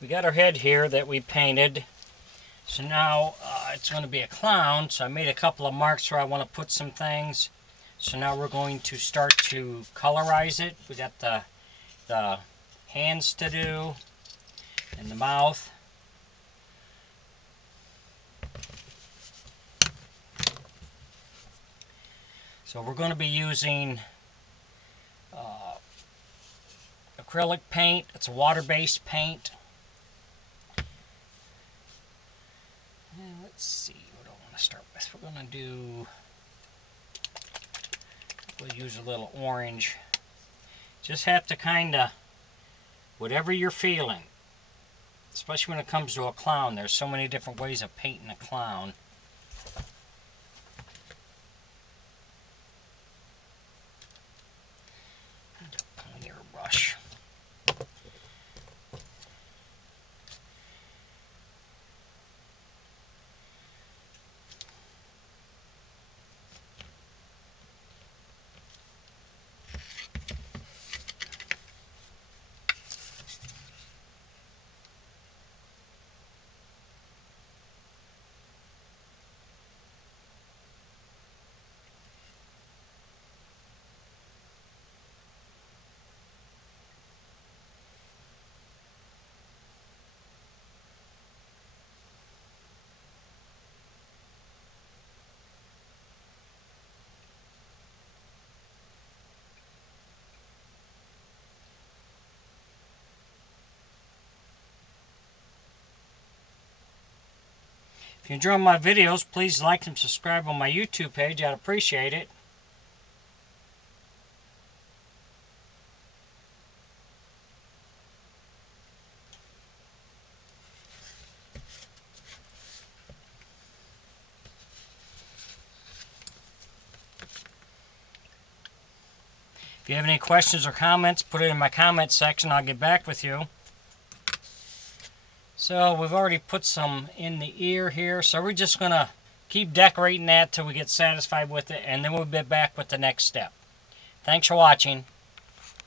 We got our head here that we painted. So now it's going to be a clown. So I made a couple of marks where I want to put some things. So now we're going to start to colorize it. We got the hands to do and the mouth. So we're going to be using acrylic paint. It's a water-based paint. And let's see what I want to start with. We're going to do, we'll use a little orange. Just have to kind of, whatever you're feeling, especially when it comes to a clown. There's so many different ways of painting a clown. Pointer brush. If you enjoy my videos, please like and subscribe on my YouTube page. I'd appreciate it. If you have any questions or comments, put it in my comment section. I'll get back with you. So we've already put some in the ear here. So we're just going to keep decorating that till we get satisfied with it. And then we'll be back with the next step. Thanks for watching.